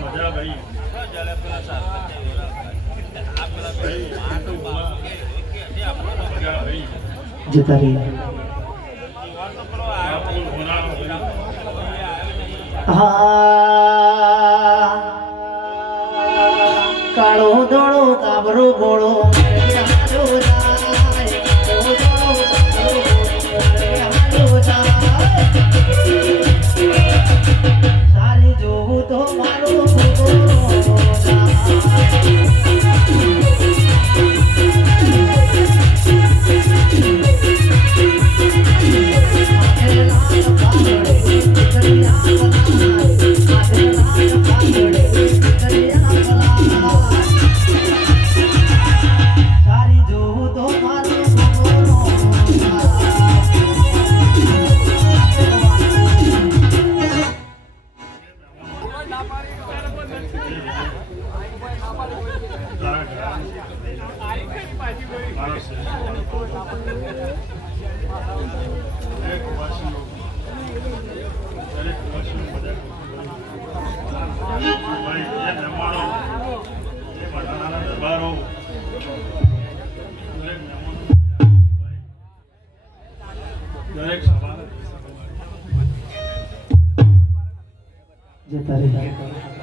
મજા ભાઈ જતા રહી આ ફૂલ હોનારો ભાઈ હા বড় বড় જતા રહી.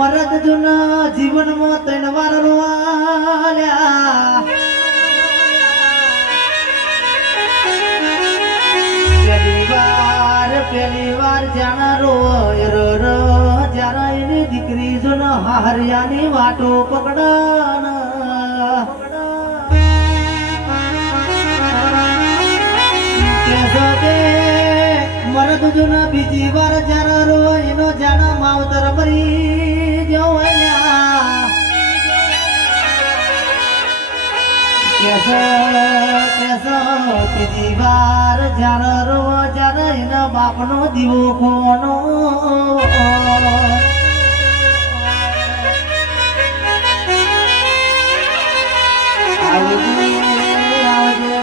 મરદ જુના જીવનમાં ત્રણ વાર રોવાલ્યા પહેલી વાર પહેલી વાર જાણા રોય ર ર જારા એની વાટો પકડન મરદ જો ન બીજી વાર જારા રોય એનો જાણા માવતર મરી જવાયા. કેસો કેસો ત્રીજી વાર જ્યારે રો જ્યારે એના બાપનો દીવો કોનો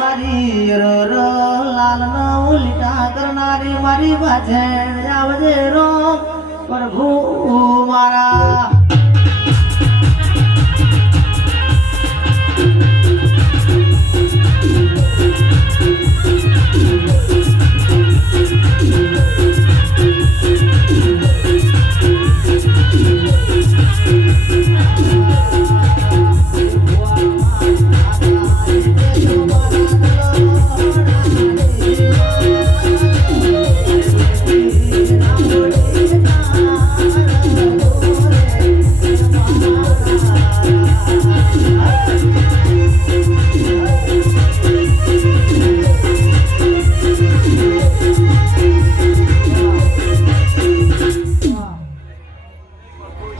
મારી રો રો. કરનારી મારી પાછળ આવજે રો પ્રભુ મારા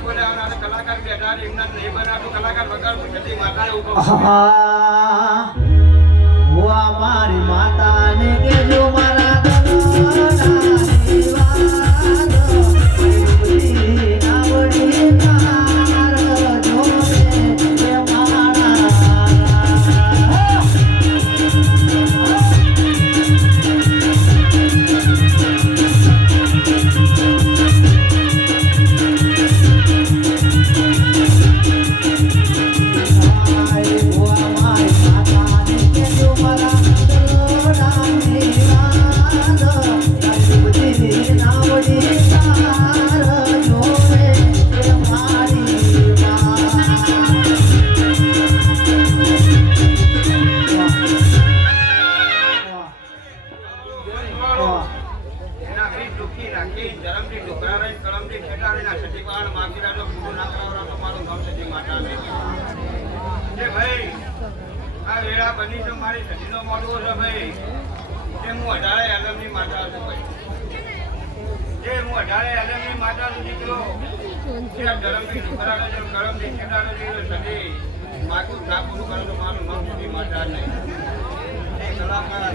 બોલ્યા અને આ કલાકાર બેઠા એમના નહીં બનાવતું કલાકાર વગર માતા માતાએ ધરમથી ઢોકળા રહી ના સતી માગી રાજો પૂરું ના કરાવરા તો મારું સતી માતા નહીં એ ભાઈ, આ વેળા બની છે, મારી સતીનો મોડવો છે ભાઈ. એ હું અઢારે આલમની માતા છું ભાઈ. જે હું અઢારે આલમની માતા છું, દીકરો. ધરમથી ઢોકળા રહી કળમથી ખેટાડો દીકરો સતી માગું ના પૂરું કરો તો મારું નામ સતી માતા નહીં કલાકાર.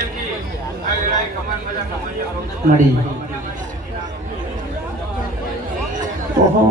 વેળાએ કમાન બધા કમાનિયા લોકો. મળી ઓહો